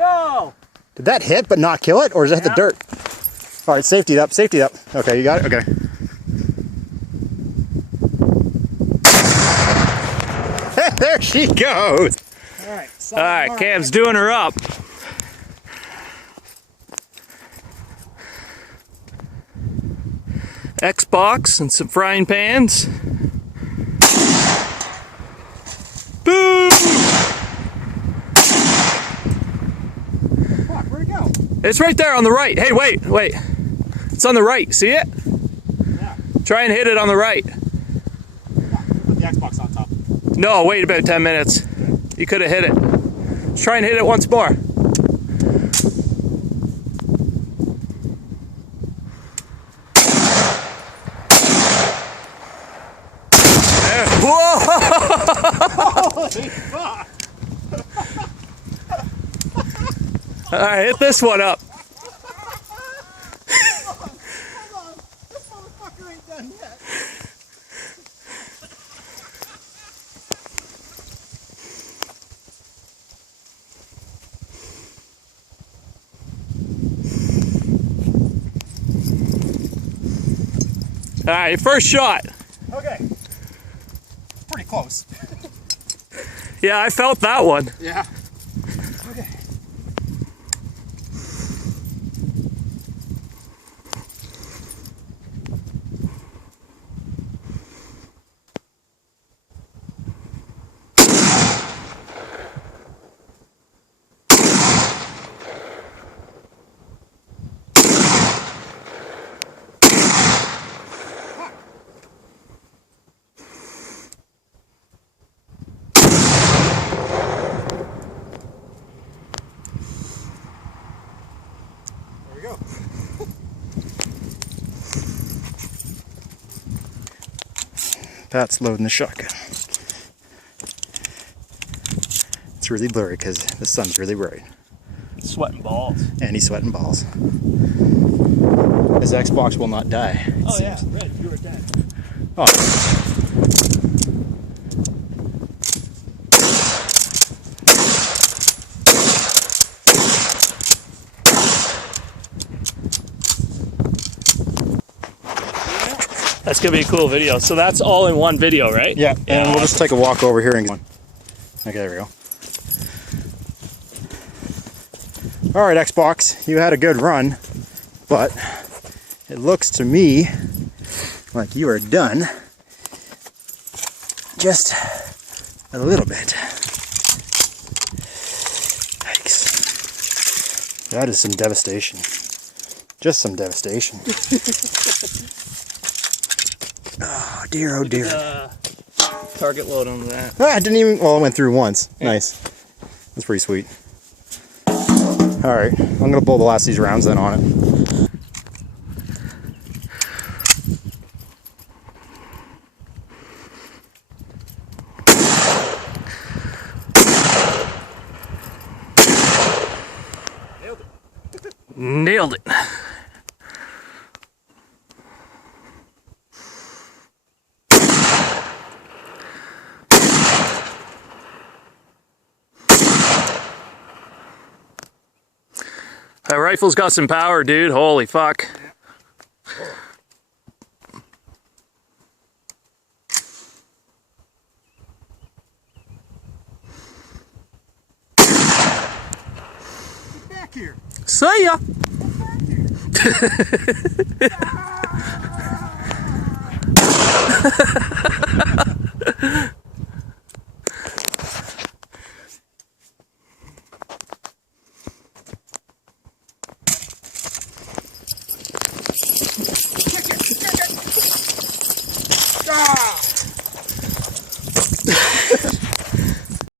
Go! Did that hit but not kill it, or is that the dirt? All right, safety up, safety up. Okay, you got it? Okay. There she goes. All right, Cam's doing her up. Xbox and some frying pans. Boom! Fuck, where'd it go? It's right there on the right. Hey, wait. It's on the right. See it? Yeah. Try and hit it on the right. Put the Xbox on top. No, wait about 10 minutes. You could have hit it. Let's try and hit it once more. Whoa! Holy fuck! Alright, hit this one up. Hold on. This motherfucker ain't done yet. Alright, first shot. Okay. Pretty close. Yeah, I felt that one. Yeah. Okay. There we go. Pat's loading the shotgun. It's really blurry because the sun's really bright. Sweating balls. And he's sweating balls. His Xbox will not die. Oh yeah, Red, you were dead. Oh. That's gonna be a cool video. So that's all in one video, right? Yeah, and we'll just take a walk over here and get one. Okay, there we go. All right, Xbox, you had a good run, but it looks to me like you are done just a little bit. Yikes. That is some devastation. Just some devastation. Oh dear, oh dear. Target load on that. Ah, it didn't even, well, it went through once. Nice. That's pretty sweet. Alright, I'm going to blow the last of these rounds then on it. Nailed it. That rifle's got some power, dude. Holy fuck. Get back here. See ya. Ah!